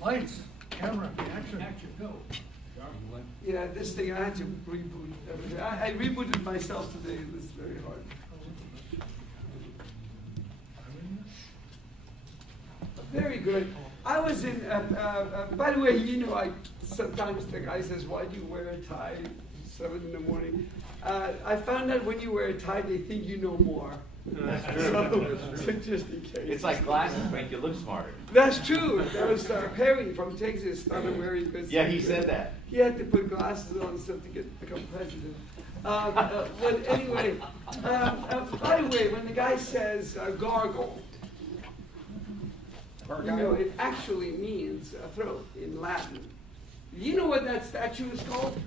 Lights, camera, action. Go. Yeah, this thing, I had to reboot everything. I rebooted myself today, it was very hard. Very good. I was in, by the way, you know, sometimes the guy says, why do you wear a tie at 7 in the morning? I found out when you wear a tie, they think you know more. That's true. So just in case. It's like glasses make you look smarter. That's true. There was Perry from Texas started wearing this. Yeah, he said that. He had to put glasses on so to become president. But anyway, by the way, when the guy says gargle, you know, it actually means throat in Latin. You know what that statue is called?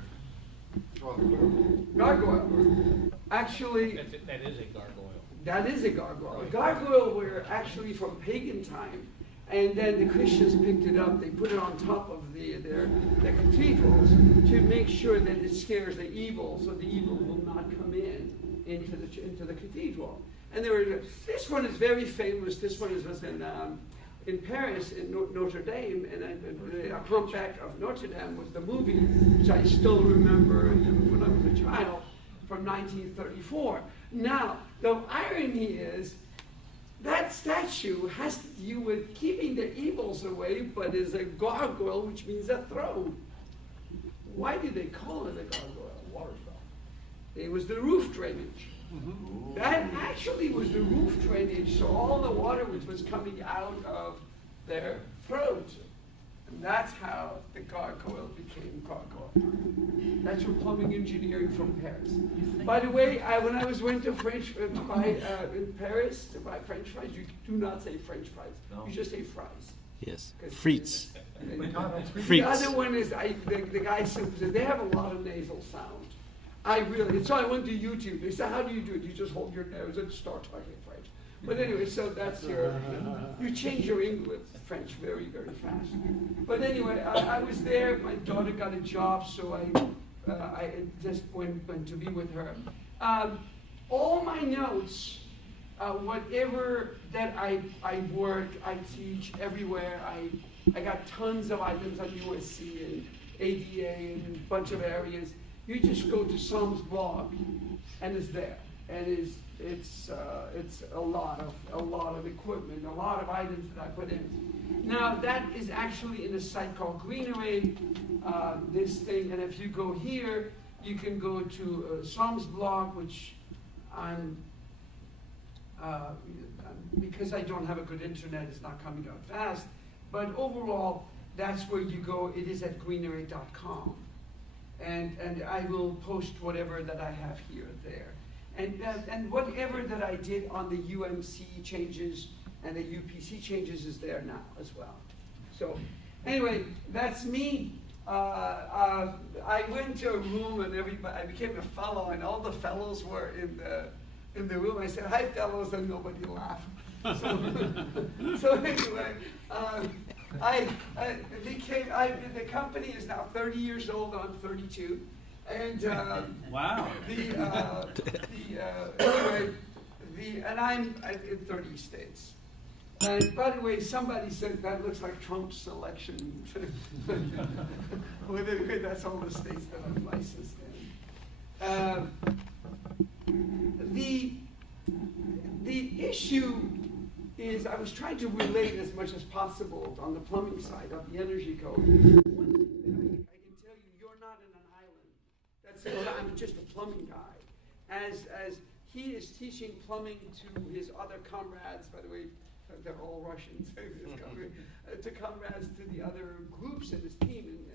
Gargoyle. Actually, That is a gargoyle. that is a gargoyle. A gargoyle were actually from pagan time, and then the Christians picked it up. They put it on top of their cathedrals to make sure that it scares the evil, so the evil will not come into the cathedral. And this one is very famous. This one was in Paris, in Notre Dame, and A Humpback of Notre Dame was the movie, which I still remember when I was a child, from 1934. Now, the irony is, that statue has to do with keeping the evils away, but is a gargoyle, which means a throne. Why did they call it a gargoyle? Water spout. It was the roof drainage. Mm-hmm. That actually was the roof drainage, so all the water which was coming out of their throat. And that's how the gargoyle became gargoyle. That's your plumbing engineering from Paris. By the way, when I went to French in Paris to buy French fries, you do not say French fries. No. You just say fries. Yes. Frites. The Frites. other one is the guy says they have a lot of nasal sound. So I went to YouTube. They said, how do you do it? You just hold your nose and start talking French. But anyway, so that's you change your English French very, very fast. But anyway, I was there. My daughter got a job, so I just went to be with her. All my notes, whatever that I work, I teach everywhere. I got tons of items on USC and ADA and a bunch of areas. You just go to Saum's blog, and it's there, and it's a lot of equipment, a lot of items that I put in. Now that is actually in a site called Greenery, this thing, and if you go here, you can go to Saum's blog, which I'm because I don't have a good internet, it's not coming out fast. But overall, that's where you go. It is at greenery.com. And I will post whatever that I have here there. And whatever that I did on the UMC changes and the UPC changes is there now as well. So anyway, that's me. I went to a room and I became a fellow, and all the fellows were in the room. I said, hi fellows, and nobody laughed. So anyway, the company is now 30 years old. I'm 32, and Wow. And I'm in 30 states. And by the way, somebody said that looks like Trump's selection. That's all the states that I'm licensed in. The issue is I was trying to relate as much as possible on the plumbing side of the energy code. One thing that I can tell you, you're not in an island that says I'm just a plumbing guy. As he is teaching plumbing to his other comrades, by the way, they're all Russians, to comrades, to the other groups in his team, and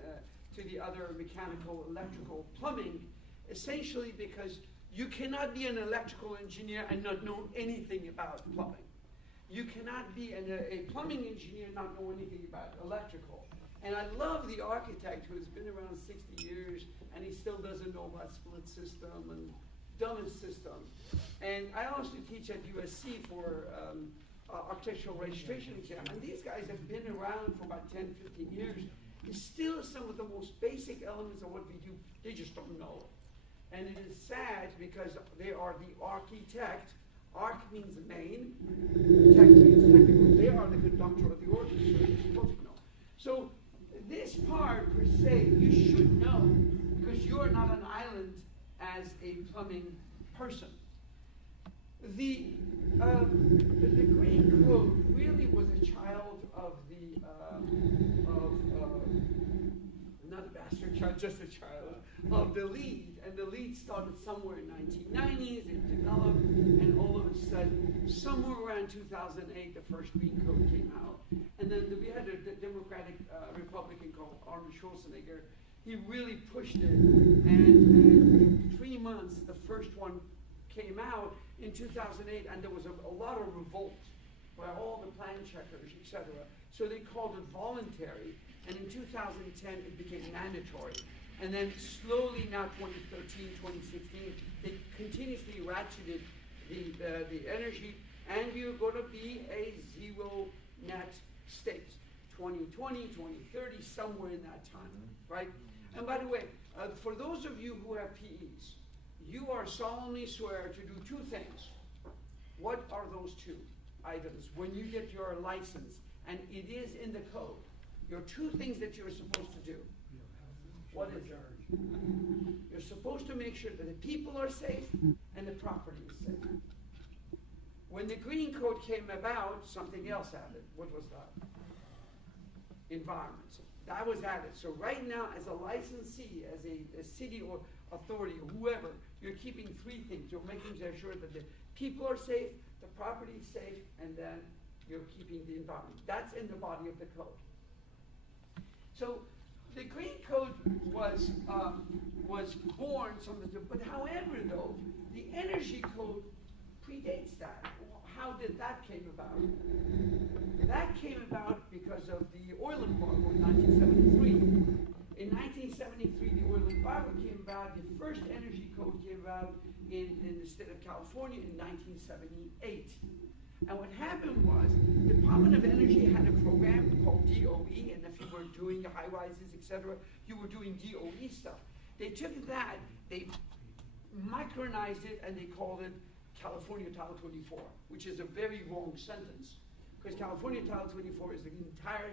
to the other mechanical, electrical, plumbing, essentially because you cannot be an electrical engineer and not know anything about plumbing. You cannot be a plumbing engineer and not know anything about electrical. And I love the architect who has been around 60 years and he still doesn't know about split system and dumbest system. And I also teach at USC for architectural registration exam. And these guys have been around for about 10, 15 years. It's still some of the most basic elements of what we do, they just don't know it. And it is sad because they are the architect. Arch means main, tech means technical. They are the conductor of the orchestra. You're supposed should know, because you're not an island as a plumbing person. The Green Code really was a child of the, not a bastard child, just a child, of the LEED. And the LEED started somewhere in 1990s, it developed, and all of a sudden, somewhere around 2008, the first Green Code came out. And then we had a Democratic Republican called Arnold Schwarzenegger. He really pushed it, and in 3 months, the first one came out in 2008, and there was a lot of revolt by all the plan checkers, etc. So they called it voluntary, and in 2010 it became mandatory. And then slowly now 2013, 2016, they continuously ratcheted the energy, and you're going to be a zero net state. 2020, 2030, somewhere in that time, right? And by the way, for those of you who have PEs, you are solemnly swear to do two things. What are those two items when you get your license? And it is in the code. There are two things that you're supposed to do. What is it? You're supposed to make sure that the people are safe and the property is safe. When the Green Code came about, something else added. What was that? Environment. That was added. So right now, as a licensee, as a city or authority or whoever, you're keeping three things. You're making sure that the people are safe, the property is safe, and then you're keeping the environment. That's in the body of the code. So the Green Code was born, but however, though, the Energy Code predates that. How did that came about? That came about because of the oil embargo in 1973. In 1973, the oil embargo came about. The first Energy Code came about in the state of California in 1978. And what happened was, the Department of Energy had a program called DOE, and if you were doing high rises, etc., you were doing DOE stuff. They took that, they micronized it, and they called it California Title 24, which is a very wrong sentence, because California Title 24 is the entire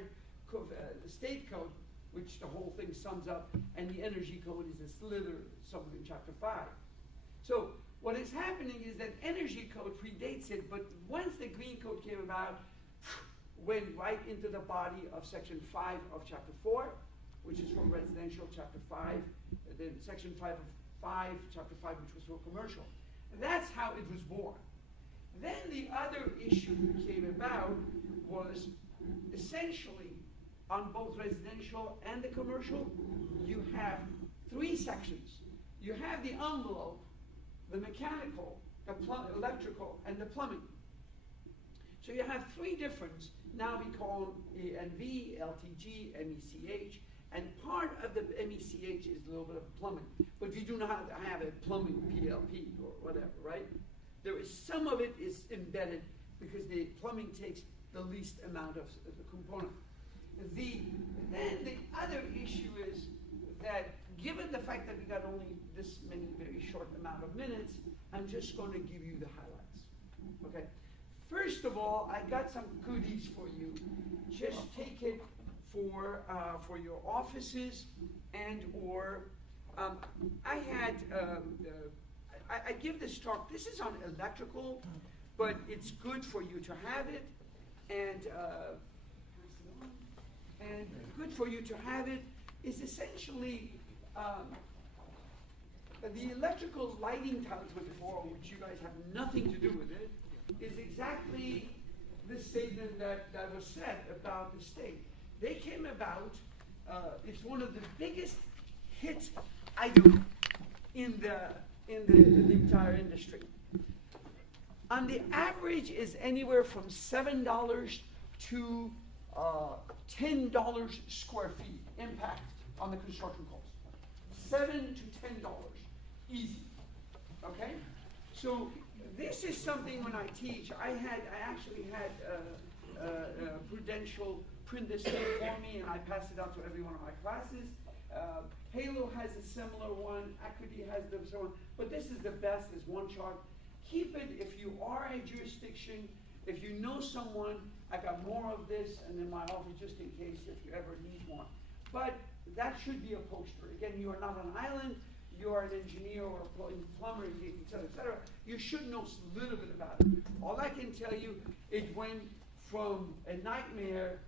the state code, which the whole thing sums up, and the Energy Code is a slither somewhere in Chapter 5. So what is happening is that Energy Code predates it, but once the Green Code came about, went right into the body of Section 5 of Chapter 4, which is for residential, Chapter 5, then Section 5 of 5, Chapter 5, which was for commercial. And that's how it was born. Then the other issue that came about was essentially on both residential and the commercial, you have three sections. You have the envelope, the mechanical, the electrical, and the plumbing. So you have three differents. Now we call them ENV, LTG, MECH, and part of the MECH is a little bit of plumbing. But you do not have a plumbing PLP or whatever, right? There is some of it is embedded because the plumbing takes the least amount of the component. Then the other issue is that given the fact that we got only this many very short amount of minutes, I'm just going to give you the highlights. Okay. First of all, I got some goodies for you. Just take it for your offices and or I give this talk. This is on electrical, but it's good for you to have it, and good for you to have it is essentially the electrical lighting Title 24, which you guys have nothing to do with it, is exactly the statement that was said about the state. They came about, it's one of the biggest hit items in the entire industry. On the average is anywhere from $7 to $10 square feet impact on the construction cost. $7 to $10, easy. Okay? So this is something when I teach, I actually had Prudential print this thing for me, and I pass it out to every one of my classes. Halo has a similar one, Equity has the similar one, but this is the best, is one chart. Keep it if you are a jurisdiction, if you know someone. I got more of this and in my office just in case if you ever need one. But that should be a poster. Again, you are not an island, you are an engineer or a plumber, et cetera, et cetera. You should know a little bit about it. All I can tell you, it went from a nightmare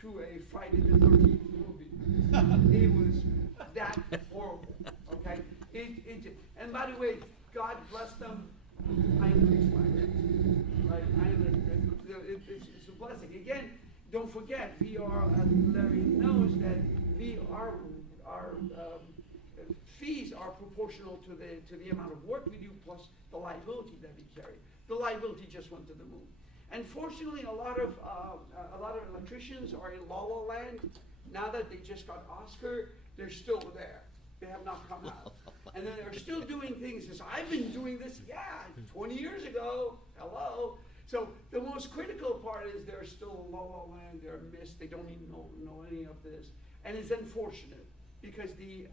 to a Friday the 13th movie. It was that horrible, okay? And by the way, God bless them, I increased my rent, right? It's a blessing. Again, don't forget, we are, as Larry knows, that our fees are proportional to the amount of work we do plus the liability that we carry. The liability just went to the moon. And fortunately, a lot of electricians are in La La Land. Now that they just got Oscar, they're still there. They have not come out. And then they're still doing things as I've been doing this, 20 years ago. Hello. So the most critical part is they're still in La La Land, they're missed, they don't even know any of this. And it's unfortunate because the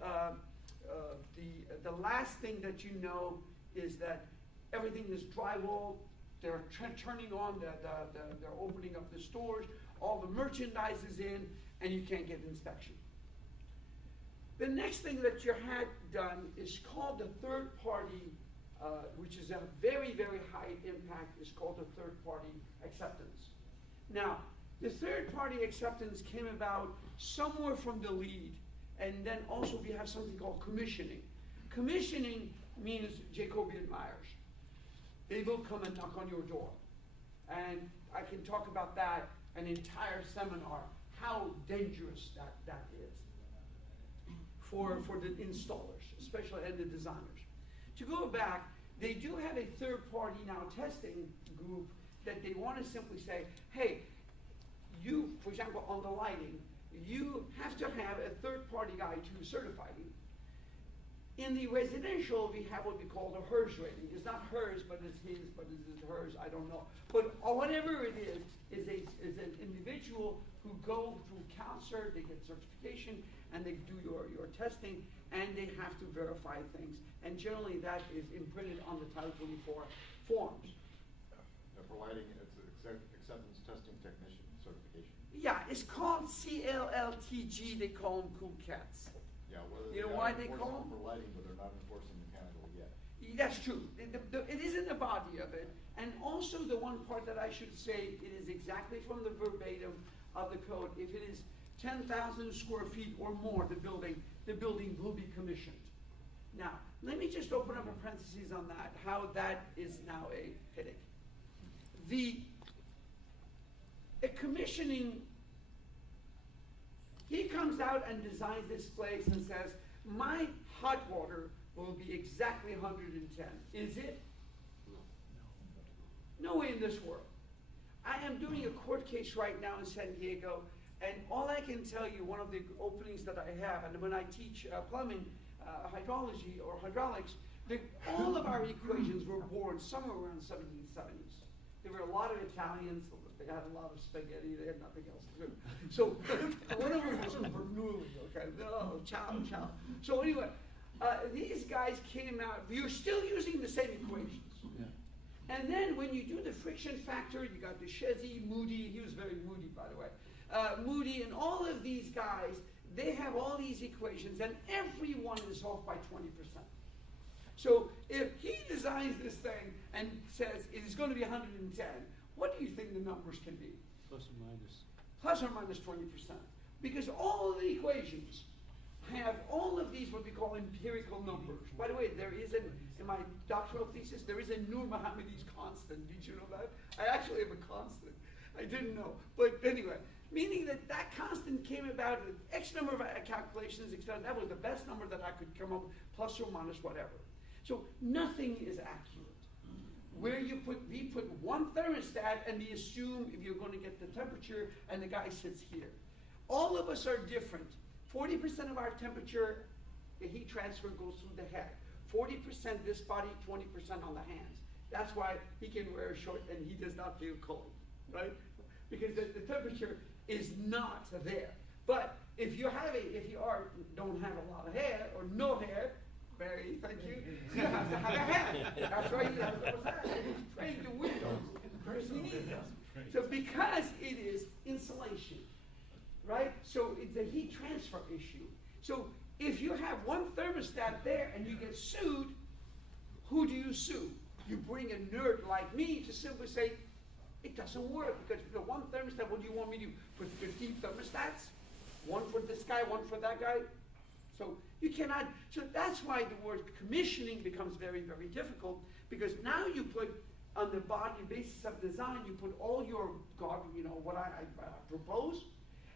last thing that you know is that everything is drywall. They're turning on, they're opening up the stores, all the merchandise is in, and you can't get inspection. The next thing that you had done is called the third party, which is a very, very high impact, is called the third party acceptance. Now, the third party acceptance came about somewhere from the lead, and then also we have something called commissioning. Commissioning means Jacobian Myers. They will come and knock on your door. And I can talk about that an entire seminar, how dangerous that is for the installers, especially and the designers. To go back, they do have a third party now testing group that they want to simply say, hey, you, for example, on the lighting, you have to have a third party guy to certify you. In the residential, we have what we call the HERS rating. It's not hers, but it's his, but is it hers? I don't know. But whatever it is an individual who go through CalCert, they get certification, and they do your testing, and they have to verify things. And generally, that is imprinted on the Title 24 forms. For lighting, it's acceptance testing technician certification. Yeah, it's called CLLTG. They call them cool cats. Yeah, whether You know they why are they enforcing call them for lighting, but they're not enforcing mechanical yet. That's true. It is in the body of it. And also the one part that I should say, it is exactly from the verbatim of the code. If it is 10,000 square feet or more, the building will be commissioned. Now, let me just open up a parenthesis on that, how that is now a headache. A commissioning, he comes out and designs this place and says, my hot water will be exactly 110. Is it? No way in this world. I am doing a court case right now in San Diego, and all I can tell you, one of the openings that I have, and when I teach plumbing, hydrology, or hydraulics, all of our equations were born somewhere around the 1770s. There were a lot of Italians, they had a lot of spaghetti, they had nothing else to do. So one of them was Bernoulli, okay? Oh, ciao. So anyway, these guys came out, you're still using the same equations. Yeah. And then when you do the friction factor, you got the Chezzy, Moody, he was very moody, by the way. Moody and all of these guys, they have all these equations, and every one is off by 20%. So if he designs this thing and says it is going to be 110, what do you think the numbers can be? Plus or minus. Plus or minus 20%. Because all of the equations have all of these what we call empirical numbers. By the way, there is in my doctoral thesis, there is a Nour Mohammadi's constant. Did you know that? I actually have a constant. I didn't know. But anyway, meaning that constant came about with X number of calculations, etc. That was the best number that I could come up with, plus or minus whatever. So nothing is accurate. Where we put one thermostat and we assume if you're going to get the temperature and the guy sits here. All of us are different. 40% of our temperature, the heat transfer goes through the head. 40% this body, 20% on the hands. That's why he can wear a short and he does not feel cold, right? Because the temperature is not there. But if you don't have a lot of hair or no hair, Barry, thank you. You have to have a hat. That's why you have those hats. It's spraying the windows. Person needs them. So because it is insulation, right? So it's a heat transfer issue. So if you have one thermostat there and you get sued, who do you sue? You bring a nerd like me to simply say, it doesn't work, because the one thermostat, what do you want me to do? Put 15 thermostats? One for this guy, one for that guy? So you cannot, so that's why the word commissioning becomes very, very difficult, because now you put on the body basis of design, you put all your what I propose,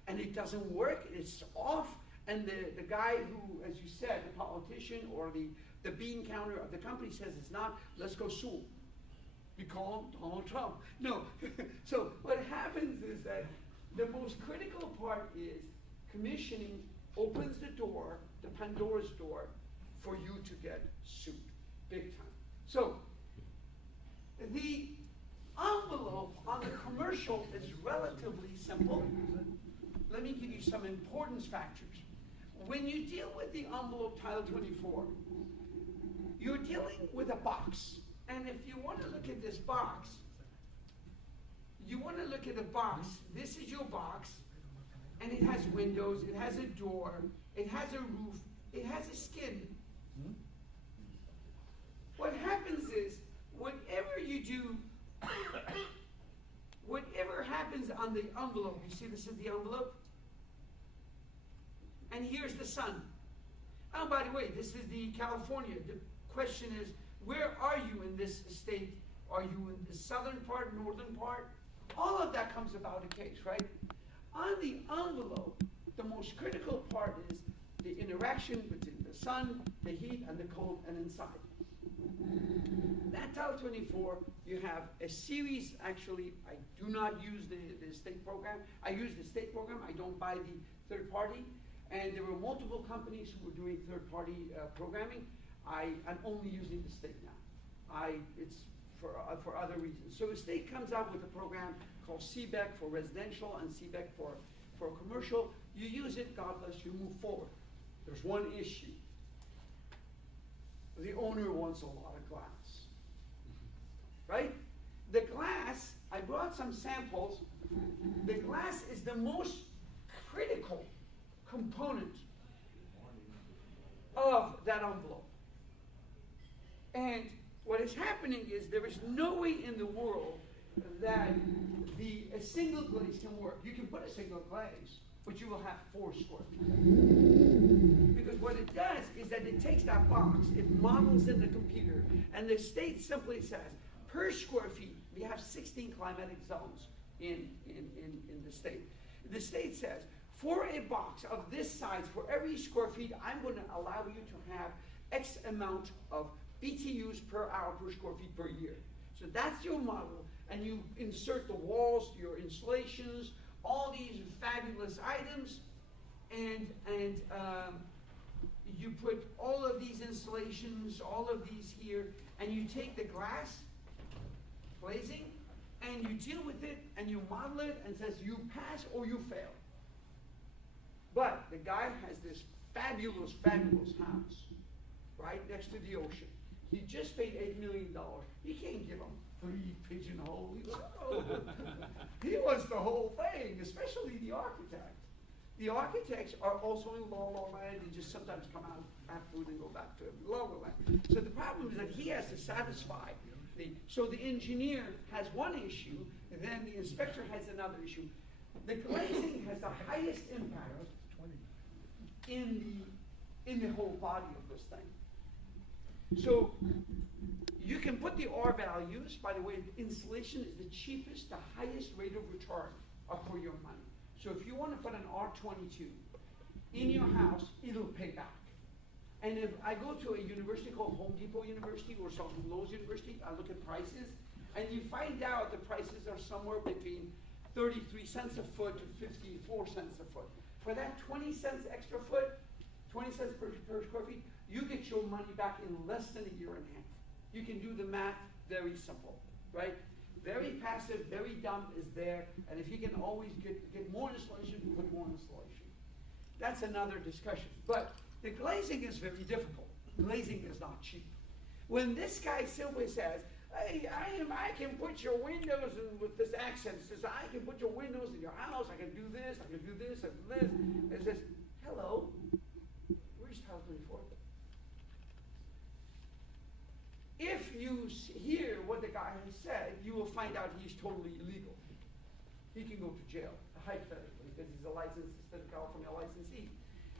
and it doesn't work, it's off, and the guy who, as you said, the politician or the bean counter of the company says it's not, let's go sue him. We call him Donald Trump. No. So what happens is that the most critical part is commissioning opens the door, the Pandora's door, for you to get sued, big time. So the envelope on the commercial is relatively simple. Let me give you some importance factors. When you deal with the envelope Title 24, you're dealing with a box. And if you want to look at this box, you want to look at the box. This is your box, and it has windows, it has a door, it has a roof, it has a skin. What happens is, whatever you do, whatever happens on the envelope, you see this is the envelope? And here's the sun. Oh, by the way, this is the California. The question is, where are you in this state? Are you in the southern part, northern part? All of that comes about a case, right? On the envelope, the most critical part is the interaction between the sun, the heat, and the cold, and inside. That Title 24, you have a series, actually, I do not use the state program. I use the state program, I don't buy the third party. And there were multiple companies who were doing third party programming. I'm only using the state now. It's for other reasons. So the state comes out with a program called CPEC for residential and CPEC for commercial. You use it, God bless you, move forward. There's one issue. The owner wants a lot of glass, right? The glass, I brought some samples. The glass is the most critical component of that envelope. And what is happening is there is no way in the world that a single glaze can work. You can put a single glaze, but you will have 4 square feet. Because what it does is that it takes that box, it models in the computer, and the state simply says, per square feet, we have 16 climatic zones in the state. The state says, for a box of this size, for every square feet, I'm going to allow you to have X amount of BTUs per hour per square feet per year. So that's your model, and you insert the walls, your installations, all these fabulous items, and you put all of these installations, all of these here, and you take the glass glazing, and you deal with it, and you model it, and says you pass or you fail. But the guy has this fabulous, fabulous house right next to the ocean. He just paid $8 million. You can't give him 3 pigeonholes. He wants the whole thing, especially the architect. The architects are also in La La Land and just sometimes come out, have food, and go back to La La Land. So the problem is that he has to satisfy so the engineer has one issue, and then the inspector has another issue. The glazing has the highest impact in the whole body of this thing. So you can put the R values. By the way, insulation is the cheapest, the highest rate of return for your money. So if you want to put an R22 in your house, it'll pay back. And if I go to a university called Home Depot University or some Lowe's University, I look at prices, and you find out the prices are somewhere between 33 cents a foot to 54 cents a foot. For that 20 cents extra foot, 20 cents per square feet, you get your money back in less than a year and a half. You can do the math, very simple, right? Very passive, very dumb is there, and if you can always get more installation, put more installation. That's another discussion. But the glazing is very difficult. Glazing is not cheap. When this guy simply says, hey, I can put your windows in with this accent, says, I can put your windows in your house, I can do this, I can do this, I can do this. It says, hello, will find out he's totally illegal. He can go to jail, hypothetically, because he's a licensed State of California licensee.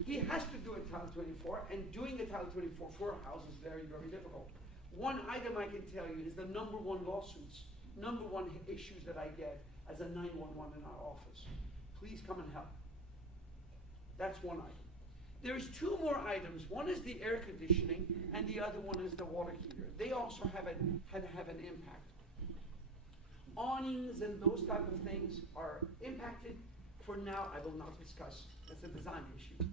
He has to do a Title 24, and doing a Title 24 for a house is very, very difficult. One item I can tell you is the number one lawsuits, number one issues that I get as a 911 in our office. Please come and help. That's one item. There's two more items. One is the air conditioning, and the other one is the water heater. They also have an impact. Awnings and those type of things are impacted. For now, I will not discuss. That's a design issue.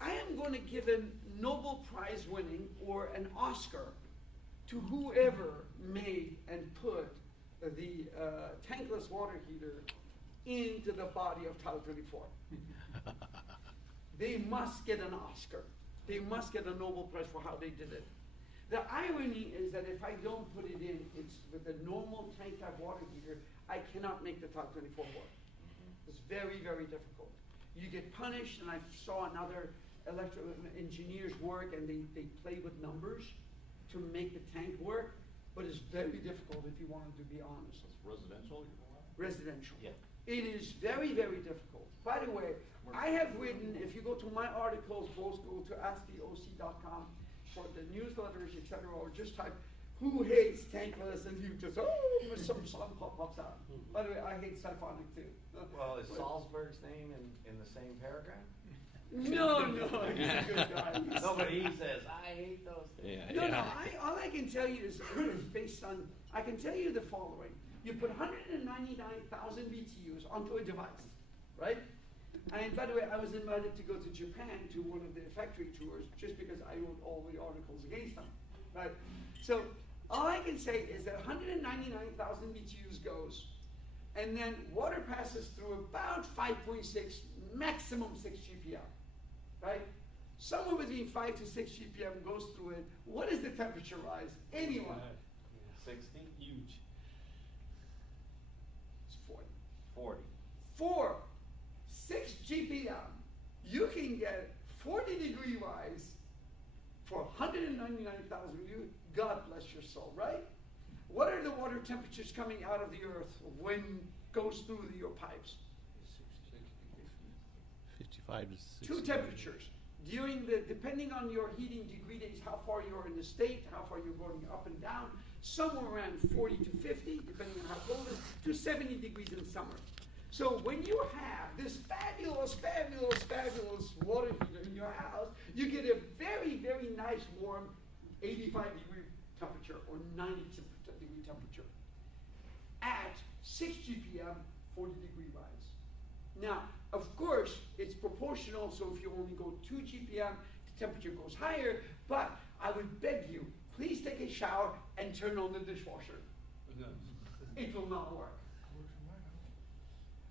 I am going to give a Nobel Prize winning or an Oscar to whoever made and put the tankless water heater into the body of Title 24. They must get an Oscar. They must get a Nobel Prize for how they did it. The irony is that if I don't put it in, it's with a normal tank type water heater, I cannot make the Title 24 work. It's very, very difficult. You get punished, and I saw another electrical engineers work, and they play with numbers to make the tank work, but it's very difficult if you wanted to be honest. It's residential? Residential. Yeah. It is very, very difficult. By the way, I have written, if you go to my articles, both go to asktheoc.com for the newsletters, etc., or just type, who hates tankless, and you just, some song pops out. By the way, I hate symphonic too. Well, is Salzburg's name in the same paragraph? No, he's a good guy. No, but he says, I hate those things. No, all I can tell you is based on, I can tell you the following. You put 199,000 BTUs onto a device, right? And by the way, I was invited to go to Japan to one of their factory tours just because I wrote all the articles against them, right? So all I can say is that 199,000 BTUs goes, and then water passes through about 5.6, maximum 6 GPM, right? Somewhere between 5 to 6 GPM goes through it. What is the temperature rise? Anyone? 60? Huge. It's 40. 40. 6 GPM, you can get 40-degree rise for 199,000 BTU. God bless your soul, right? What are the water temperatures coming out of the earth when it goes through your pipes? 55 to 60. Two temperatures. Depending on your heating degree days, how far you're in the state, how far you're going up and down, somewhere around 40 to 50, depending on how cold it is, to 70 degrees in summer. So when you have this fabulous, fabulous, fabulous water heater in your house, you get a very, very nice warm 85-degree temperature or 90-degree temperature. At 6 GPM, 40-degree rise. Now, of course, it's proportional, so if you only go 2 GPM, the temperature goes higher, but I would beg you, please take a shower and turn on the dishwasher. It will not work.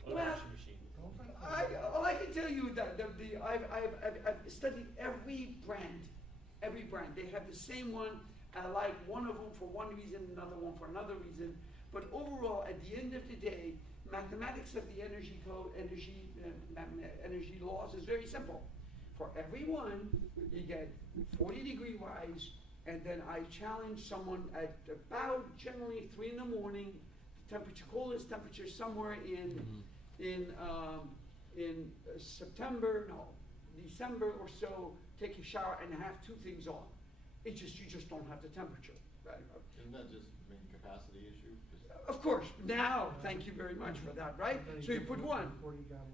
Well, all I can tell you that I've studied every brand. They have the same one. I like one of them for one reason, another one for another reason. But overall, at the end of the day, mathematics of the energy code, energy laws is very simple. For every one, you get 40-degree rise, and then I challenge someone at about generally 3 in the morning, temperature, coldest temperature somewhere in December or so, take a shower and have 2 things on. It's just, you just don't have the temperature. Right? Isn't that just a capacity issue? Of course. Now, thank you very much for that, right? So you put 1,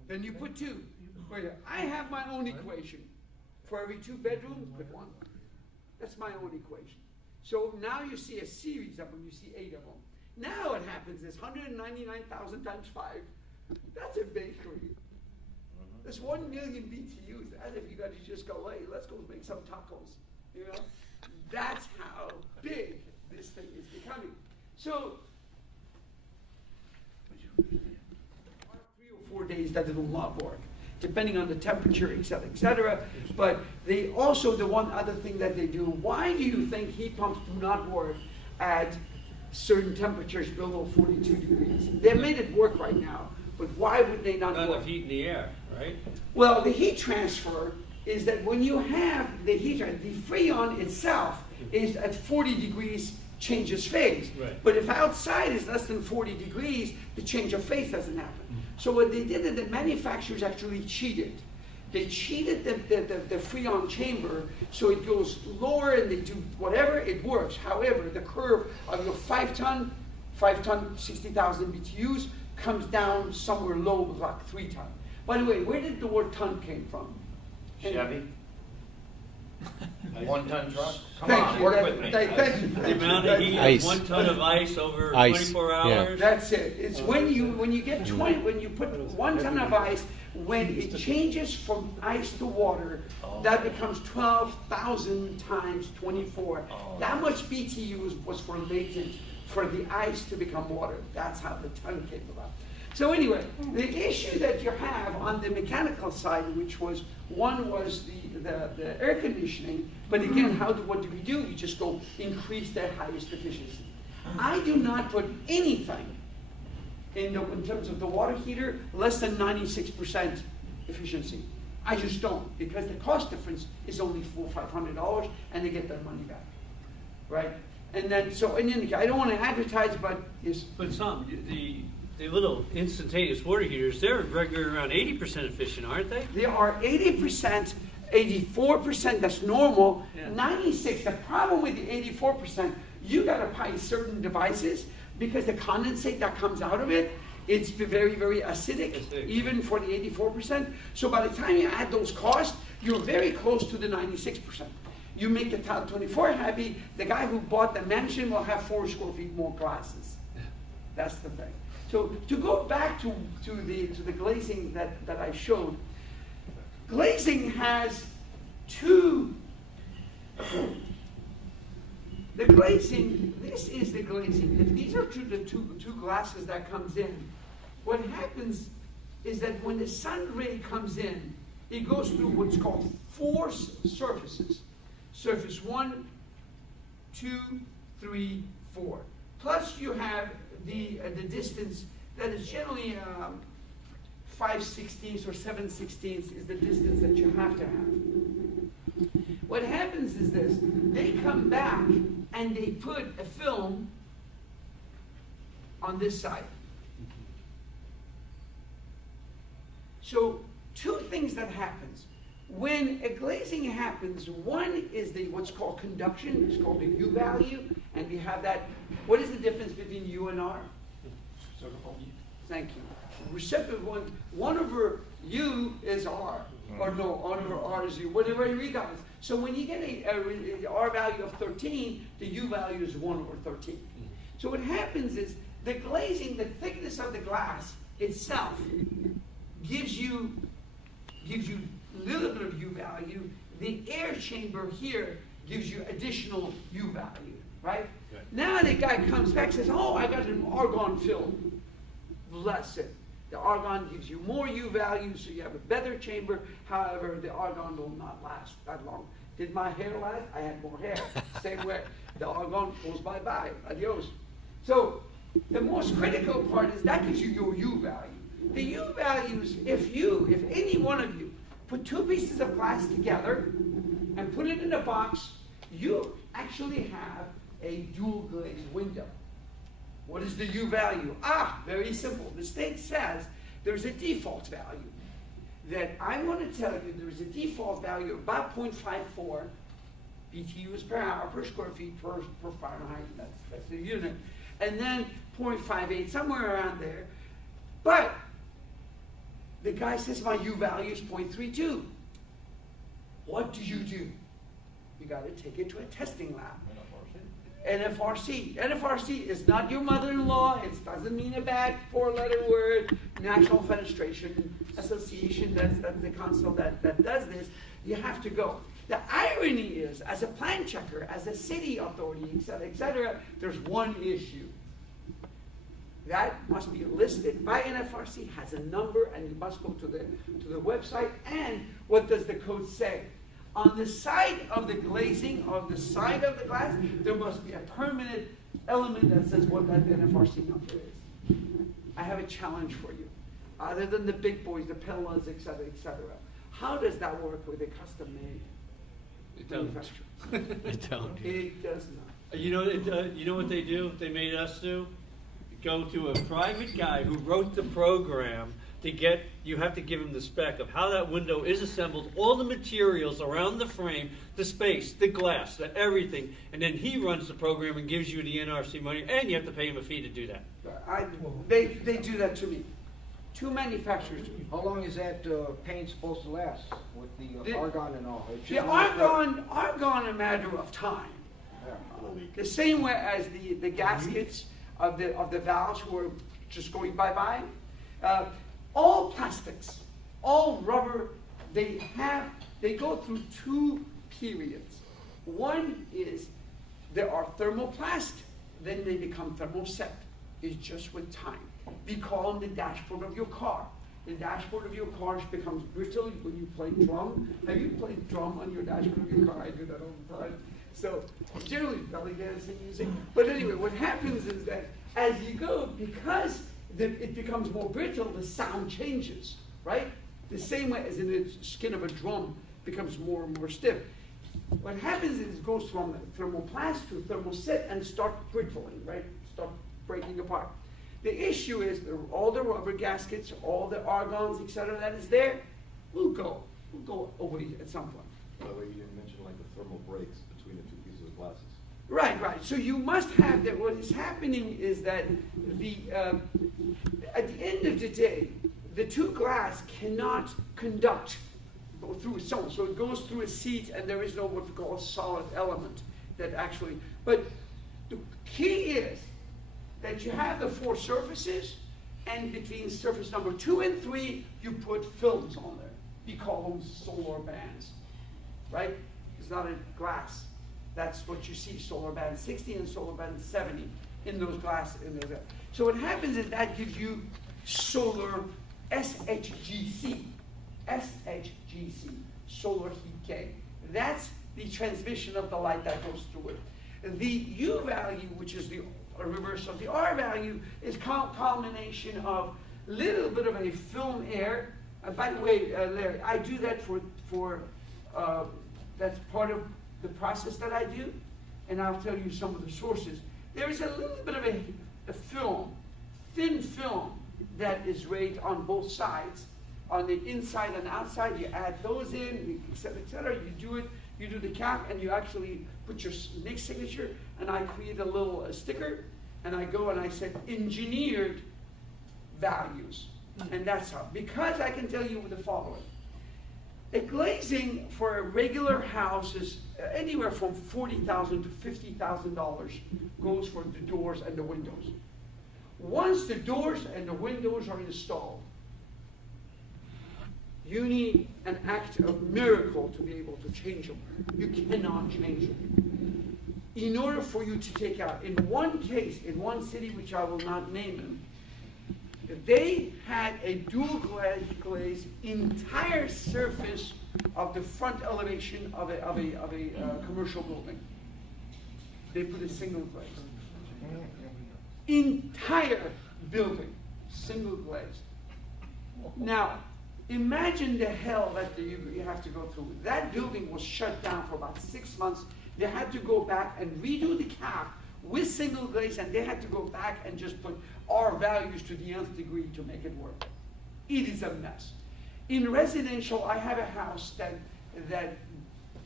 then you put 2. I have my own equation. For every 2 bedrooms, put 1. That's my own equation. So now you see a series of them, you see 8 of them. Now what happens is 199,000 times 5. That's a bakery. That's 1 million BTUs. As if you got to just go, hey, let's go make some tacos. You know, that's how big this thing is becoming. So, 3 or 4 days that it will not work, depending on the temperature, etc., etc. But they also, the one other thing that they do, why do you think heat pumps do not work at certain temperatures below 42 degrees? They made it work right now, but why would they not work? Not enough heat in the air, right? Well, the heat transfer is that when you have the heat, the Freon itself is at 40 degrees changes phase. Right. But if outside is less than 40 degrees, the change of phase doesn't happen. So what they did is the manufacturers actually cheated. They cheated the Freon chamber, so it goes lower and they do whatever, it works. However, the curve of your 5 ton, 60,000 BTUs, comes down somewhere low, like 3 ton. By the way, where did the word ton came from? Chevy? 1-ton truck? Come Thank on, you. work with me. Thank you. The amount of heat Ice. of 1 ton of ice over Ice, 24 yeah. hours. That's it. It's when you get 20, when you put 1 ton of ice, when it changes from ice to water, that becomes 12,000 times 24. That much BTU was for latent, for the ice to become water. That's how the ton came about. So anyway, the issue that you have on the mechanical side, which was, one was the air conditioning, but again, what do we do? You just go increase the highest efficiency. I do not put anything in terms of the water heater less than 96% efficiency. I just don't, because the cost difference is only $400 or $500, and they get their money back, right? And then I don't want to advertise, but yes. But some, the little instantaneous water heaters, they're regularly around 80% efficient, aren't they? They are 80%, 84%, that's normal. Yeah. 96, the problem with the 84%, you got to buy certain devices because the condensate that comes out of it, it's very, very acidic, even for the 84%. So by the time you add those costs, you're very close to the 96%. You make the Title 24 happy, the guy who bought the mansion will have 4 square feet more glasses. That's the thing. So to go back to the glazing that I showed, glazing has two. The glazing, this is the glazing. If these are the two glasses that comes in, what happens is that when the sun ray comes in, it goes through what's called 4 surfaces. Surface 1, 2, 3, 4. Plus you have the distance that is generally 5/16 or 7/16 is the distance that you have to have. What happens is this, they come back and they put a film on this side. So 2 things that happens. When a glazing happens, one is what's called conduction, it's called the U value, and we have that. What is the difference between U and R? Thank you. Reciprocal one over U is R, or no, 1 over R is U, whatever you guys. So when you get a R value of 13, the U value is 1 over 13. So what happens is the glazing, the thickness of the glass itself gives you a little bit of U value. The air chamber here gives you additional U value, right? Okay. Now the guy comes back and says, oh, I got an argon film. Bless it. The argon gives you more U value, so you have a better chamber. However, the argon will not last that long. Did my hair last? I had more hair. Same way. The argon goes bye-bye. Adios. So the most critical part is that gives you your U value. The U values, if any one of you put 2 pieces of glass together and put it in a box, you actually have a dual glazed window. What is the U value? Very simple. The state says there's a default value. That I want to tell you there's a default value of about 0.54 BTUs per hour per square feet per Fahrenheit. That's the unit. And then 0.58, somewhere around there. But the guy says my U value is 0.32. What do? You got to take it to a testing lab. NFRC. NFRC is not your mother-in-law. It doesn't mean a bad 4-letter word. National Fenestration Association, that's the council that does this. You have to go. The irony is, as a plan checker, as a city authority, et cetera, there's one issue. That must be listed by NFRC, has a number, and it must go to the website. And what does the code say? On the side of the glazing, on the side of the glass, there must be a permanent element that says what that NFRC number is. I have a challenge for you. Other than the big boys, the Pellas, et cetera, how does that work with a custom-made It doesn't. manufacturer? It don't. It does not. You know what they do? They made us do? Go to a private guy who wrote the program to get, you have to give him the spec of how that window is assembled, all the materials around the frame, the space, the glass, the everything, and then he runs the program and gives you the NRC money, and you have to pay him a fee to do that. They do that to me. Two manufacturers do. How long is that paint supposed to last with the argon and all? It The shouldn't argon a matter of time. Yeah. The same way as the gaskets of the valves who are just going bye-bye. All plastics, all rubber, they go through two periods. One is there are thermoplast, then they become thermoset. It's just with time. We call them the dashboard of your car. The dashboard of your car becomes brittle when you play drum. Have you played drum on your dashboard of your car? I do that all the time. So generally belly dancing music. But anyway, what happens is that as you go, because it becomes more brittle, the sound changes, right? The same way as in the skin of a drum becomes more and more stiff. What happens is it goes from thermoplast to thermoset and start brittling, right? Start breaking apart. The issue is all the rubber gaskets, all the argons, etc., that is there, will go away at some point. By the way, you didn't mention like the thermal breaks between the two pieces of glasses. Right. So you must have that. What is happening is that at the end of the day, the two glass cannot go through a zone. So it goes through a seat, and there is no what we call a solid element that actually. But the key is that you have the four surfaces, and between surface number 2 and 3, you put films on there. We call them solar bands, right? It's not a glass. That's what you see, solar band 60 and solar band 70 in those glasses. So what happens is that gives you solar SHGC, solar heat gain. That's the transmission of the light that goes through it. The U value, which is the reverse of the R value, is culmination of a little bit of a film air. By the way, Larry, I do that for that's part of the process that I do, and I'll tell you some of the sources. There is a little bit of a film, thin film, that is raised on both sides, on the inside and outside. You add those in, et cetera. You do it. You do the cap, and you actually put your next signature. And I create a little sticker, and I go and I say engineered values, and that's how. Because I can tell you the following. A glazing for a regular house is anywhere from $40,000 to $50,000 goes for the doors and the windows. Once the doors and the windows are installed, you need an act of miracle to be able to change them. You cannot change them. In order for you to take out, in one case, in one city, which I will not name them, they had a dual glaze entire surface of the front elevation of a commercial building. They put a single glaze. Entire building, single glazed. Now, imagine the hell that you have to go through. That building was shut down for about 6 months. They had to go back and redo the cap with single glaze, and they had to go back and just put R values to the nth degree to make it work. It is a mess. In residential, I have a house that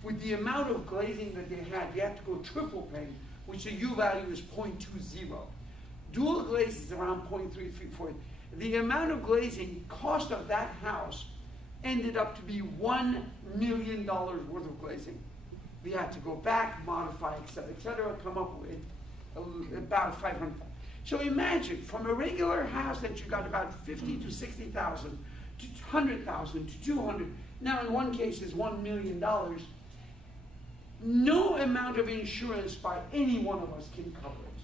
with the amount of glazing that they had to go triple pane, which the U value is 0.20. Dual glaze is around 0.334. The amount of glazing cost of that house ended up to be $1 million worth of glazing. We had to go back, modify, et cetera, come up with about 500. So imagine from a regular house that you got about 50 to 60,000 to 100,000 to 200. Now in one case is $1 million. No amount of insurance by any one of us can cover it.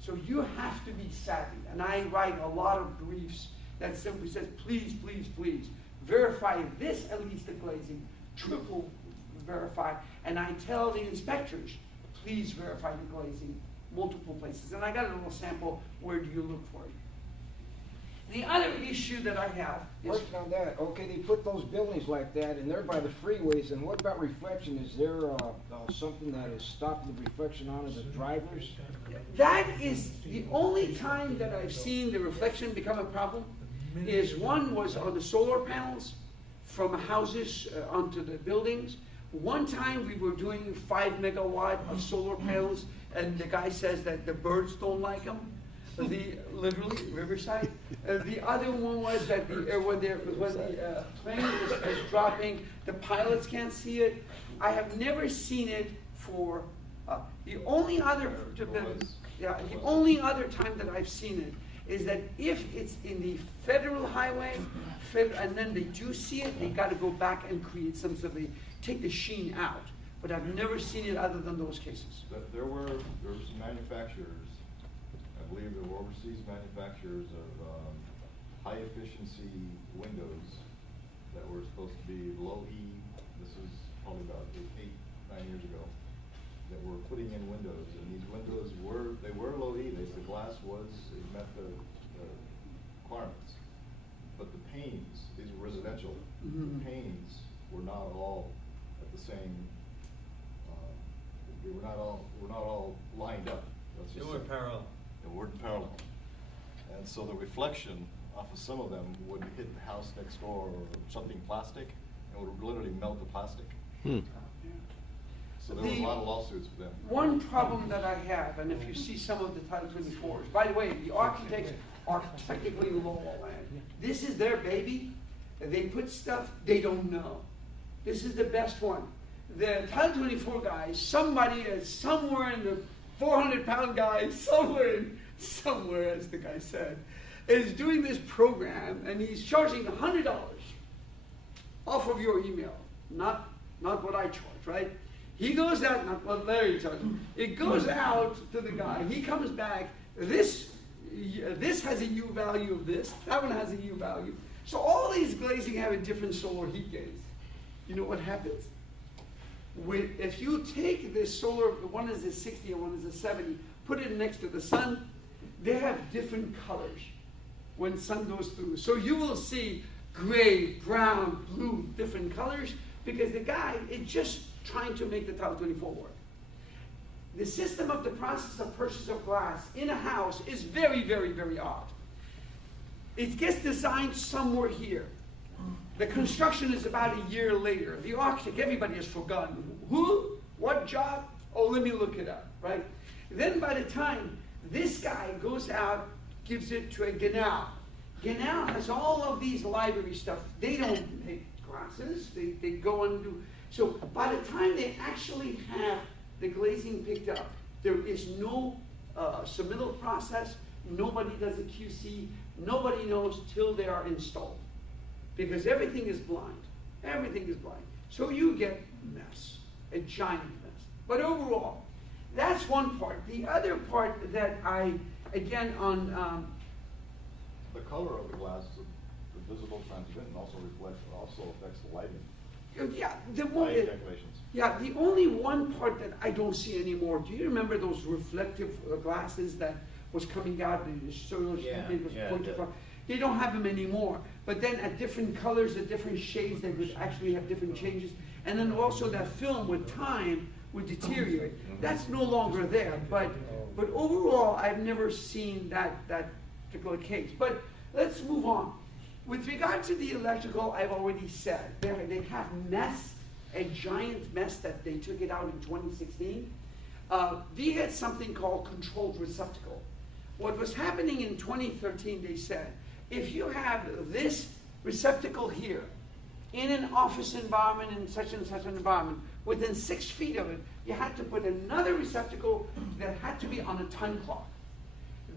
So you have to be savvy. And I write a lot of briefs that simply says, please, please, please, verify this, at least the glazing, triple verify. And I tell the inspectors, please verify the glazing multiple places. And I got a little sample, where do you look for it? The other issue that I have is, Working on that, okay, they put those buildings like that, and they're by the freeways, and what about reflection? Is there, something that is stopping the reflection onto the drivers? that is the only time that I've seen the reflection become a problem, is one was on the solar panels from houses onto the buildings. One time we were doing 5 megawatt of solar panels, and the guy says that the birds don't like them. Literally, Riverside. The other one was that when the plane is dropping, the pilots can't see it. I have never seen it for, the only other time that I've seen it is that if it's in the federal highway, and then they do see it, they gotta go back and create some sort of, take the sheen out. But I've never seen it other than those cases. There were some manufacturers, I believe there were overseas manufacturers of high efficiency windows that were supposed to be low E. This is probably about 8-9 years ago. That were putting in windows, and these windows were low E. The glass it met the requirements, but the panes, these were residential. Mm-hmm. The panes were not all at the same. They were not all lined up. Let's They just weren't say. parallel. They weren't parallel, and so the reflection off of some of them would hit the house next door or something plastic, and would literally melt the plastic. So there were a lot of lawsuits for them. One problem that I have, and if you see some of the Title 24s, by the way, the architects are technically law land. This is their baby. They put stuff they don't know. This is the best one. The Title 24 guys, somebody is somewhere in the 400-pound guy, somewhere, as the guy said, is doing this program, and he's charging $100 off of your email, not what I charge, right? He goes out, not what Larry charges. It goes out to the guy. He comes back. This has a U value of this. That one has a U value. So all these glazing have a different solar heat gaze. You know what happens? If you take this solar, one is a 60 and one is a 70, put it next to the sun, they have different colors when sun goes through. So you will see gray, brown, blue, different colors, because the guy is just trying to make the Title 24 work. The system of the process of purchase of glass in a house is very, very, very odd. It gets designed somewhere here. The construction is about a year later. The architect, everybody has forgotten. Who? What job? Oh, let me look it up, right? Then by the time this guy goes out, gives it to a Ganal. Ganal has all of these library stuff. They don't make glasses. They go and do. So by the time they actually have the glazing picked up, there is no submittal process. Nobody does a QC. Nobody knows till they are installed. Because everything is blind. Everything is blind. So you get mess, a giant mess. But overall, that's one part. The other part that again, on... The color of the glass, the visible transmitting also affects the lighting. Yeah, Lighting calculations. Yeah, the only one part that I don't see anymore, do you remember those reflective glasses that was coming out and they don't have them anymore. But then at different colors, at different shades, they would actually have different changes. And then also that film with time would deteriorate. That's no longer there. But overall, I've never seen that particular case. But let's move on. With regard to the electrical, I've already said, they have mess, a giant mess that they took it out in 2016. We had something called controlled receptacle. What was happening in 2013, they said, if you have this receptacle here, in an office environment, in such and such an environment, within 6 feet of it, you had to put another receptacle that had to be on a time clock.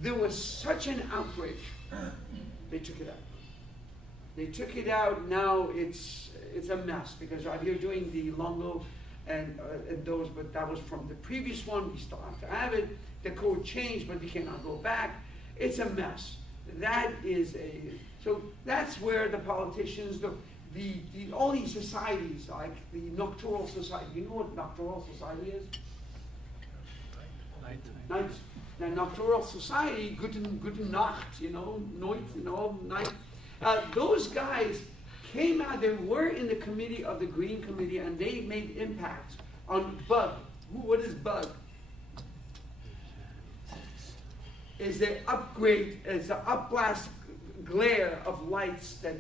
There was such an outrage, they took it out. They took it out, now it's a mess, because I'm here doing the Longo and those, but that was from the previous one, we still have to have it. The code changed, but we cannot go back. It's a mess. So that's where the politicians, all these societies, like the Nocturnal Society, you know what Nocturnal Society is? Night the Nocturnal Society, Guten Nacht, night. Those guys came out, they were in the committee of the Green Committee, and they made impacts on bug. What is bug? Is the upgrade, is the upblast glare of lights that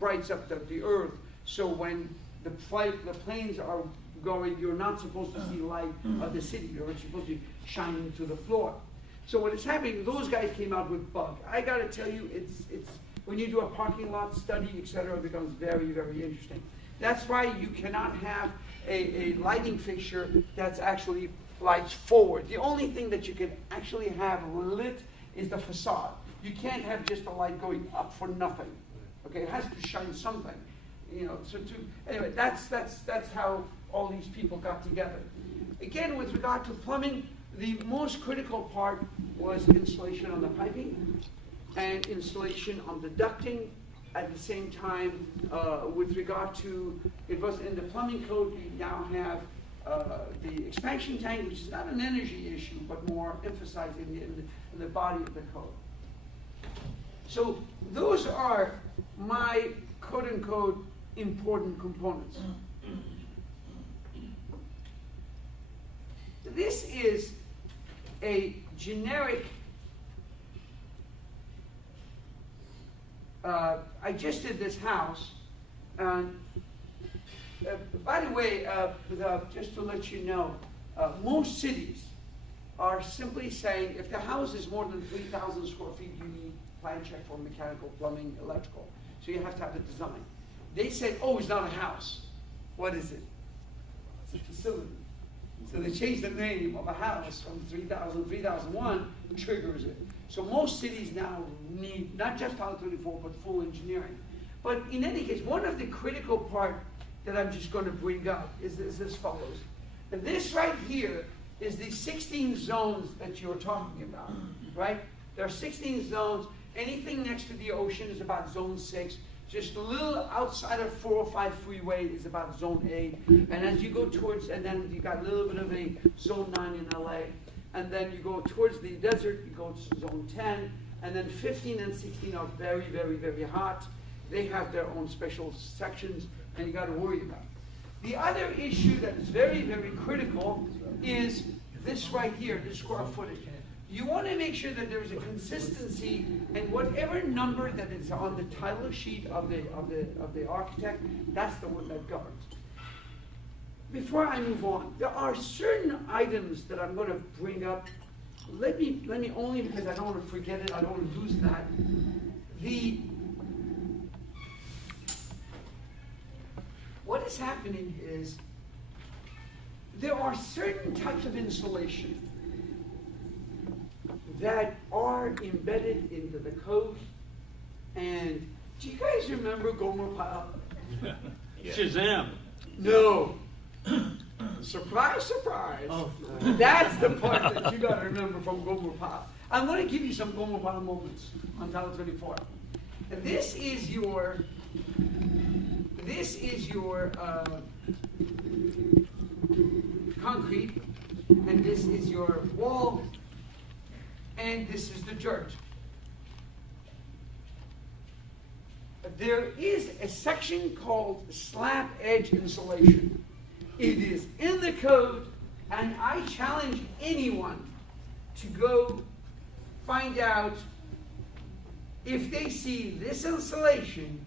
brights up the earth. So when the planes are going, you're not supposed to see light of the city. You're supposed to be shining to the floor. So what is happening? Those guys came out with bug. I got to tell you, it's when you do a parking lot study, etc., it becomes very, very interesting. That's why you cannot have a lighting fixture that's actually lights forward. The only thing that you can actually have lit is the facade. You can't have just a light going up for nothing. Okay, it has to shine something. Anyway, that's how all these people got together. Again, with regard to plumbing, the most critical part was installation on the piping and installation on the ducting. At the same time, with regard to, it was in the plumbing code, we now have the expansion tank, which is not an energy issue, but more emphasized in the body of the code. So those are my quote-unquote important components. This is a generic, I just did this house, and by the way, just to let you know, most cities are simply saying if the house is more than 3,000 square feet, you need plan check for mechanical, plumbing, electrical. So you have to have a design. They said, oh, it's not a house. What is it? It's a facility. So they changed the name of a house from 3,000, 3001, triggers it. So most cities now need not just Title 34, but full engineering. But in any case, one of the critical part that I'm just going to bring up is as follows. And this right here is the 16 zones that you're talking about, right? There are 16 zones. Anything next to the ocean is about zone 6. Just a little outside of 405 freeway is about zone 8. And as you go towards, and then you got a little bit of a zone 9 in LA. And then you go towards the desert, you go to zone 10. And then 15 and 16 are very, very, very hot. They have their own special sections, and you got to worry about it. The other issue that is very, very critical is this right here, the square footage. You want to make sure that there is a consistency, and whatever number that is on the title sheet of the architect, that's the one that governs. Before I move on, there are certain items that I'm going to bring up. Let me only, because I don't want to forget it, I don't want to lose that. What is happening is there are certain types of insulation that are embedded into the code. And do you guys remember Gomer Pyle? Shazam. No. Surprise, surprise. Oh. That's the part that you got to remember from Gomer Pyle. I'm going to give you some Gomer Pyle moments on Title 24. And this is your concrete, and this is your wall, and this is the dirt. There is a section called slab edge insulation. It is in the code, and I challenge anyone to go find out if they see this insulation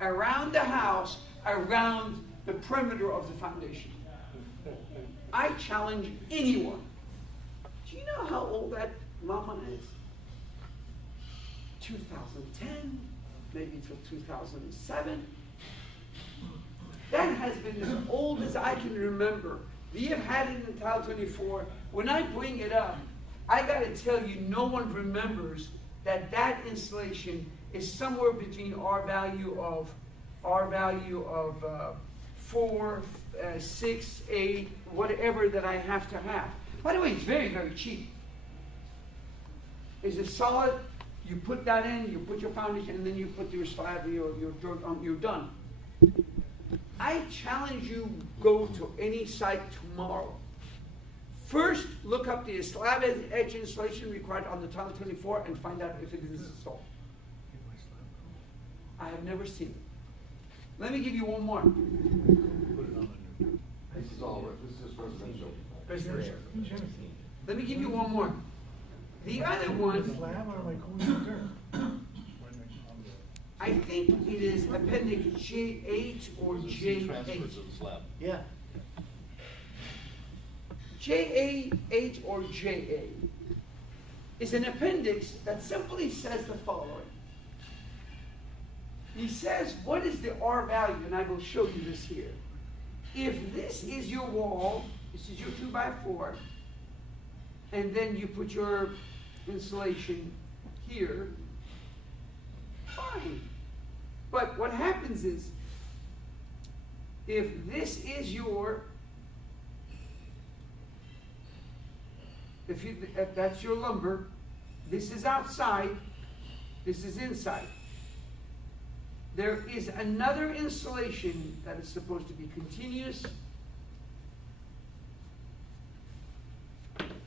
around the house, around the perimeter of the foundation. I challenge anyone. Do you know how old that mama is? 2010, maybe till 2007. That has been as old as I can remember. We have had it in Title 24. When I bring it up, I got to tell you, no one remembers that installation is somewhere between our value of 4, 6, 8, whatever that I have to have. By the way, it's very, very cheap. It's a solid. You put that in, you put your foundation, and then you put your slab, your dirt on. You're done. I challenge you, go to any site tomorrow. First, look up the slab edge installation required on the Title 24 and find out if it is installed. I have never seen it. Let me give you one more. This is residential. Let me give you one more. The other one, I think it is appendix J8 or J8. Transfers of the slab. Yeah. JA8 or JA is an appendix that simply says the following. He says, what is the R value? And I will show you this here. If this is your wall, this is your 2x4, and then you put your insulation here, fine. But what happens is, if this is your, if that's your lumber, this is outside, this is inside. There is another insulation that is supposed to be continuous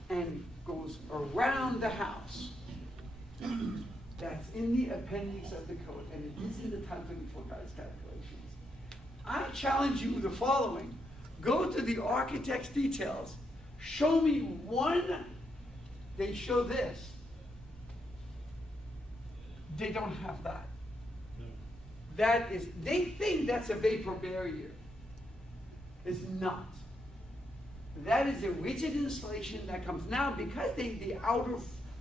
and goes around the house. That's in the appendix of the code, and it is in the Title 24 guys' calculations. I challenge you the following. Go to the architect's details. Show me one. They show this. They don't have that. That is, they think that's a vapor barrier. It's not. That is a rigid insulation that comes now because the outer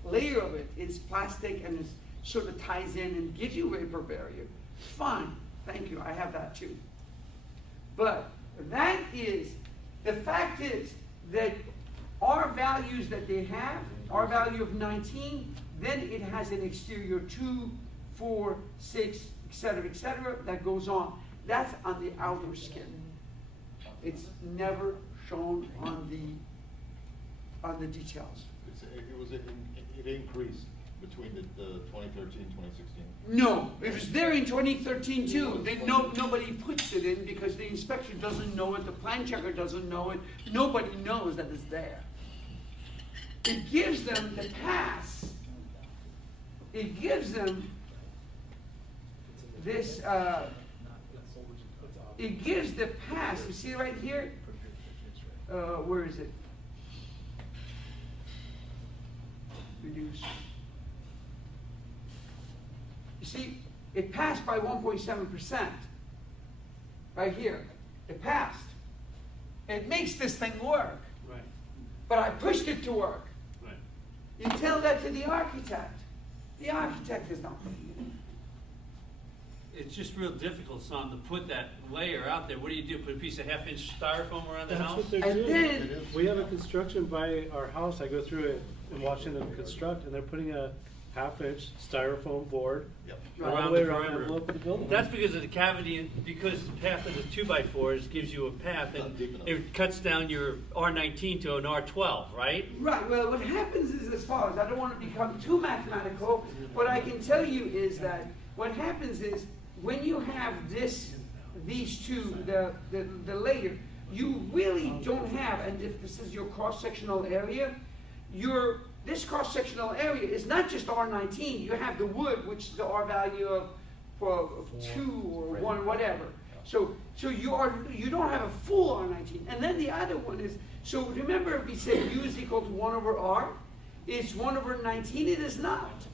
layer of it is plastic and it sort of ties in and gives you vapor barrier. Fine, thank you, I have that too. But that is, the fact is that our values that they have, our value of 19, then it has an exterior 2, 4, 6, et cetera, that goes on. That's on the outer skin. It's never shown on the details. It increased between the 2013, 2016. No, it was there in 2013 too. Nobody puts it in because the inspector doesn't know it, the plan checker doesn't know it, nobody knows that it's there. It gives them the pass. It gives them this, it gives the pass. You see right here? Where is it? Reduce. You see, it passed by 1.7%. Right here. It passed. It makes this thing work. Right. But I pushed it to work. Right. You tell that to the architect. The architect is not putting it in. It's just real difficult, Saum, to put that layer out there. What do? Put a piece of half-inch styrofoam around the That's house? what they're And doing. then, We have a construction by our house. I go through it and watching them construct, and they're putting a half-inch styrofoam board Yep. all the Around way the around the perimeter. envelope of the building. That's because of the cavity, and because the path of the 2x4s gives you a path, and Not deep enough. it cuts down your R19 to an R12, right? right, well, what happens is as follows. I don't want to become too mathematical. What I can tell you is that what happens is when you have these two, the layer, you really don't have, and if this is your cross-sectional area, this cross-sectional area is not just R19. You have the wood, which is the R value of 2 or 1, whatever. So you don't have a full R19. And then the other one is, so remember we said U is equal to 1 over R? It's 1 over 19. It is not.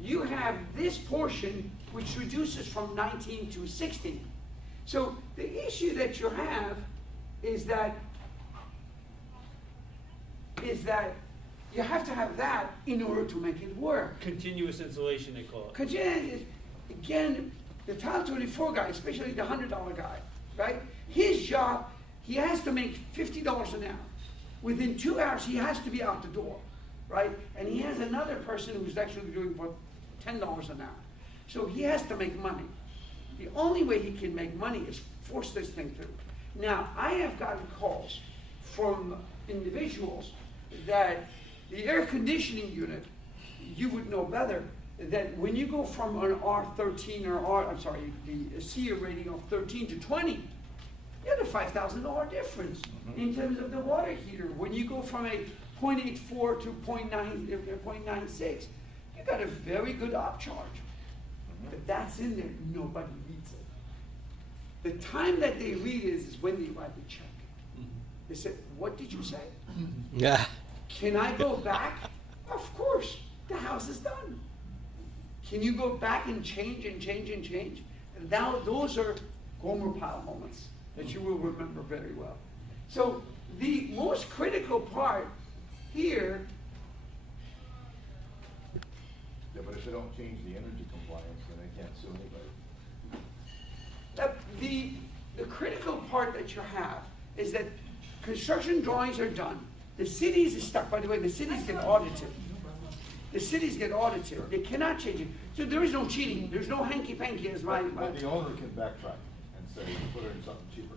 You have this portion which reduces from 19 to 16. So the issue that you have is that you have to have that in order to make it work. Continuous insulation, they call it. Because again, the Title 24 guy, especially the $100 guy, right? His job, he has to make $50 an hour. Within 2 hours, he has to be out the door, right? And he has another person who's actually doing for $10 an hour. So he has to make money. The only way he can make money is force this thing through. Now, I have gotten calls from individuals that the air conditioning unit, you would know better, that when you go from an R13 or the SEER rating of 13 to 20, You had a $5,000 difference in terms of the water heater. When you go from a 0.84 to 0.96, you got a very good upcharge. But that's in there, nobody reads it. The time that they read is when they write the check. They said, what did you say? Yeah. Can I go back? Of course, the house is done. Can you go back and change and change and change? And now those are Gomer Pyle moments that you will remember very well. So the most critical part here, Yeah, but if they don't change the energy compliance, then they can't sue anybody. the critical part that you have is that construction drawings are done. The cities is stuck. By the way, the cities get audited. The cities get audited. They cannot change it. So there is no cheating. There's no hanky-panky as my. But the owner can backtrack and say, put it in something cheaper,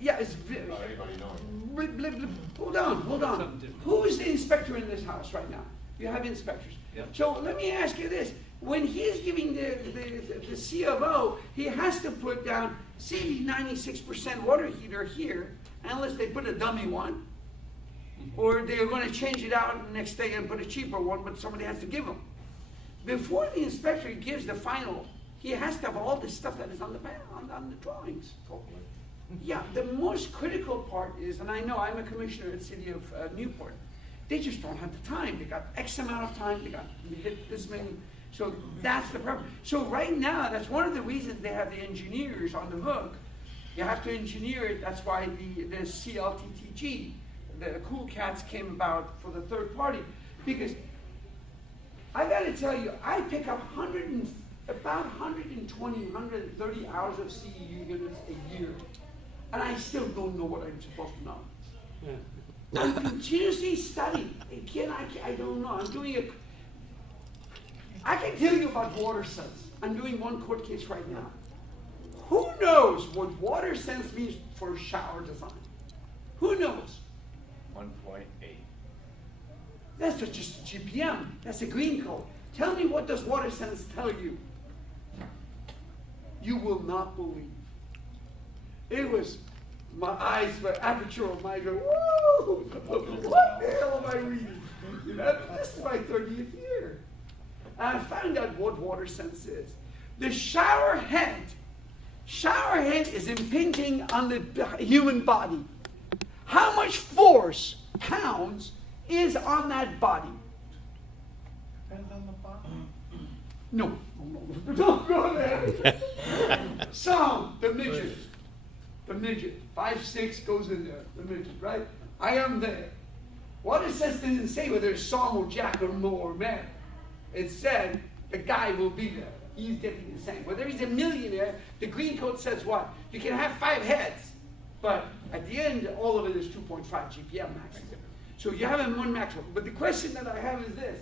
Yeah, it's very. without anybody knowing. Hold on. Who is the inspector in this house right now? You have inspectors. Yep. So let me ask you this. When he's giving the C of O, he has to put down CV 96% water heater here, unless they put a dummy one. Or they're going to change it out the next day and put a cheaper one, but somebody has to give them. Before the inspector gives the final, he has to have all the stuff that is on the drawings. Hopefully. Yeah, the most critical part is, and I know I'm a commissioner at the city of Newport, they just don't have the time. They got X amount of time, they hit this many. So that's the problem. So right now, that's one of the reasons they have the engineers on the hook. You have to engineer it. That's why the CLTTG, the Cool Cats came about for the third party. Because I got to tell you, I pick up about 120, 130 hours of CEU units a year. And I still don't know what I'm supposed to know. Yeah. I'm continuously studying. Again, I don't know. I'm doing it. I can tell you about water sense. I'm doing one court case right now. Who knows what water sense means for shower design? Who knows? 1.8. That's just a GPM. That's a green code. Tell me, what does water sense tell you? You will not believe. It was, my eyes, my aperture of my eyes were, whoa! What the hell am I reading? You know, this is my 30th year. And I found out what water sense is. The shower head is impinging on the human body. How much force, pounds, is on that body? Depends on the bottom. No, don't go there. Saum, the midget. The midget, 5'6" goes in there, the midget, right? I am there. Water sense didn't say whether it's Saum or Jack or Mo or man. It said the guy will be there. He's getting the same. Whether he's a millionaire, the green code says what? You can have 5 heads, but at the end, all of it is 2.5 GPM maximum. So you have a one maximum. But the question that I have is this.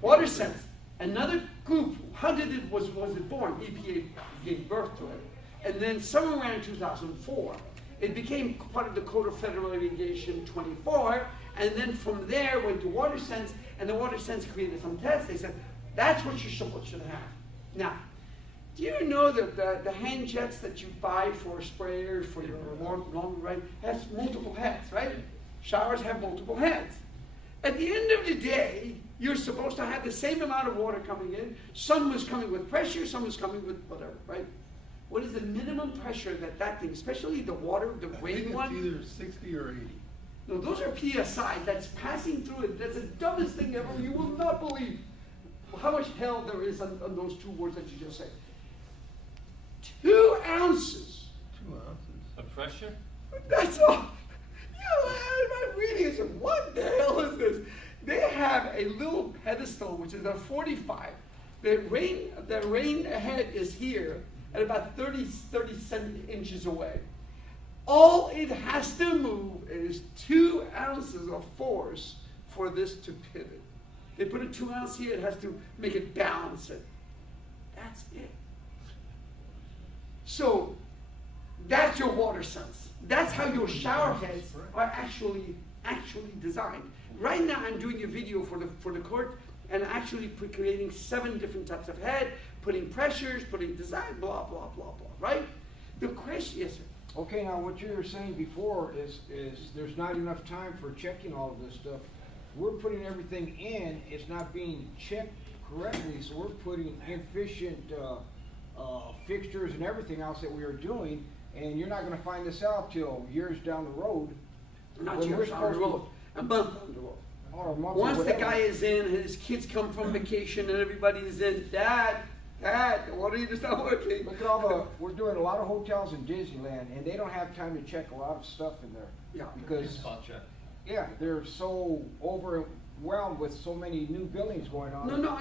Water sense. Another group, how did it was it born? EPA gave birth to it. And then somewhere around 2004, it became part of the Code of Federal Aviation 24, and then from there went to water sense, and the water sense created some tests. They said, that's what you should have. Now, do you know that the hand jets that you buy for sprayers, for your long run, has multiple heads, right? Showers have multiple heads. At the end of the day, you're supposed to have the same amount of water coming in. Some was coming with pressure, some was coming with whatever, right? What is the minimum pressure that thing, especially the water, the rain one? Either 60 or 80. No, those are PSI. That's passing through it. That's the dumbest thing ever. You will not believe how much hell there is on those two words that you just said. 2 ounces. 2 ounces. Of pressure? That's all. I'm reading it. Said, what the hell is this? They have a little pedestal, which is a 45. The rain head is here at about 30 inches away. All it has to move is 2 ounces of force for this to pivot. They put a 2 ounce here, it has to make it balance it. That's it. So that's your water sense. That's how your shower heads are actually designed. Right now I'm doing a video for the court and actually creating 7 different types of head, putting pressures, putting design, blah, blah, blah, blah, right? The question, yes, sir. Okay, now what you were saying before is there's not enough time for checking all of this stuff. We're putting everything in, it's not being checked correctly, so we're putting inefficient, fixtures and everything else that we are doing, and you're not gonna find this out till years down the road. Not when we're years down the supposed to- road, a month down the road. Or a month or Once the whatever. guy is in, and his kids come from vacation, and everybody is in, Dad, what are you just not working? Look at all we're doing a lot of hotels in Disneyland, and they don't have time to check a lot of stuff in there. Yeah. Because, Spot check. yeah, they're so overwhelmed with so many new buildings going on. No.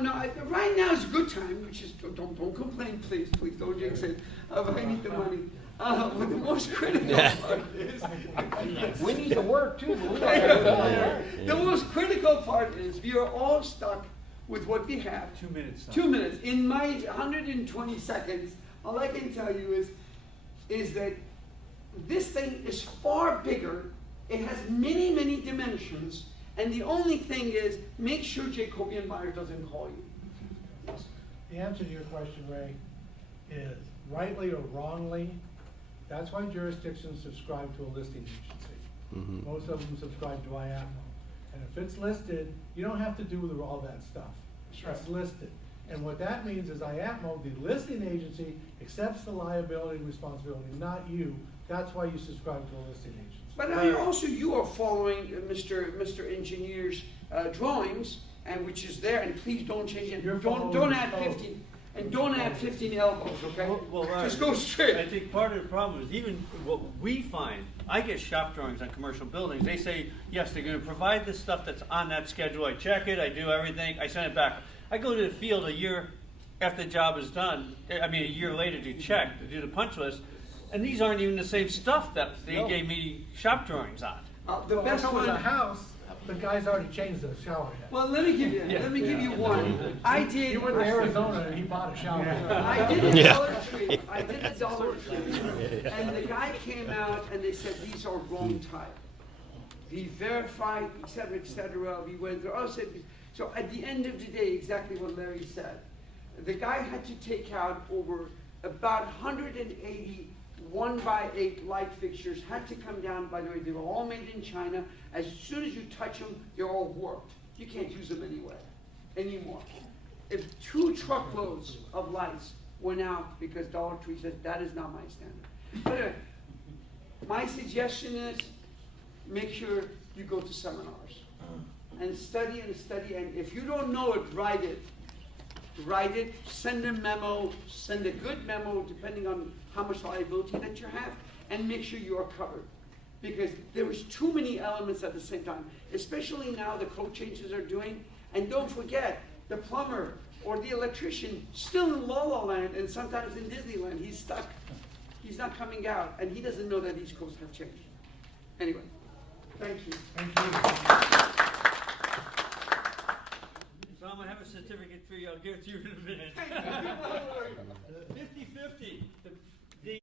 Right now is a good time, which is don't complain, please don't jinx it. I need the money. But the most critical part is We need to work too, but we don't have to work. the most critical part is we are all stuck with what we have. 2 minutes. 2 minutes. In my 120 seconds, all I can tell you is that this thing is far bigger. It has many dimensions, and the only thing is make sure Jacobian Meyer doesn't call you. Yes. The answer to your question, Ray, is rightly or wrongly, that's why jurisdictions subscribe to a listing agency. Most of them subscribe to IAPMO. And if it's listed, you don't have to do all that stuff. It's listed. And what that means is IAPMO, the listing agency, accepts the liability and responsibility, not you. That's why you subscribe to a listing agency. But now you are following Mr. Engineer's drawings, and which is there, and please don't change it. You're Don't following add the code. 15, and don't add 15 elbows, okay? Well, Just go straight. I think part of the problem is even what we find, I get shop drawings on commercial buildings. They say, yes, they're gonna provide the stuff that's on that schedule. I check it, I do everything, I send it back. I go to the field a year after the job is done, a year later to check, to do the punch list, and these aren't even the same stuff that they gave me shop drawings on. The Well, best if it was one. a house, the guy's already changed the shower head. Well, let me give you one. I did. You went to Arizona and he bought a shower head. I did a Dollar Tree. I did a Dollar Tree, and the guy came out and they said these are wrong type. We verified, et cetera. We went through. So at the end of the day, exactly what Larry said. The guy had to take out over about 180 1x8 light fixtures. Had to come down. By the way, they were all made in China. As soon as you touch them, they're all warped. You can't use them anymore. If 2 truckloads of lights went out because Dollar Tree says that is not my standard. But anyway, my suggestion is make sure you go to seminars and study, and if you don't know it, write it, send a memo, send a good memo depending on how much liability that you have, and make sure you are covered. Because there is too many elements at the same time, especially now the code changes are doing. And don't forget, the plumber or the electrician still in La La Land, and sometimes in Disneyland, he's stuck. He's not coming out, and he doesn't know that these codes have changed. Anyway, thank you. Thank you. So I'm gonna have a certificate for you. I'll give it to you in a minute. 50-50.